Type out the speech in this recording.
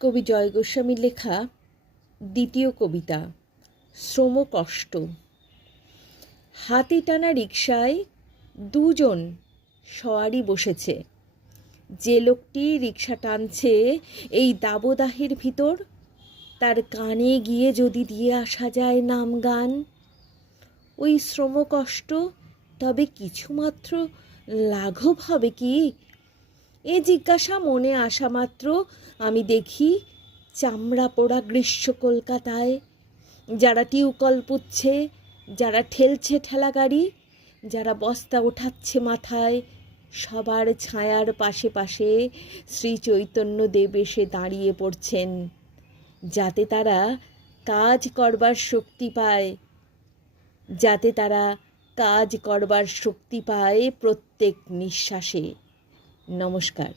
কবি জয় গোস্বামীর লেখা দ্বিতীয় কবিতা শ্রমকষ্ট। হাতি টানা রিকশায় দুজন সওয়ারি বসেছে। যে লোকটি রিকশা টানছে এই দাবদাহের ভিতর, তার কানে গিয়ে যদি দিয়ে আসা যায় নাম গান, ওই শ্রমকষ্ট তবে কিছুমাত্র লাঘব হবে কি? এ জিজ্ঞাসা মনে আসা মাত্র আমি দেখি চামড়া পোড়া গ্রীষ্ম কলকাতায় যারা টিউকল পুচ্ছে, যারা ঠেলছে ঠেলা গাড়ি, যারা বস্তা ওঠাচ্ছে মাথায়, সবার ছায়ার পাশে পাশে শ্রী চৈতন্যদেব এসে দাঁড়িয়ে পড়ছেন, যাতে তারা কাজ করবার শক্তি পায়, যাতে তারা কাজ করবার শক্তি পায় প্রত্যেক নিঃশ্বাসে। নমস্কার।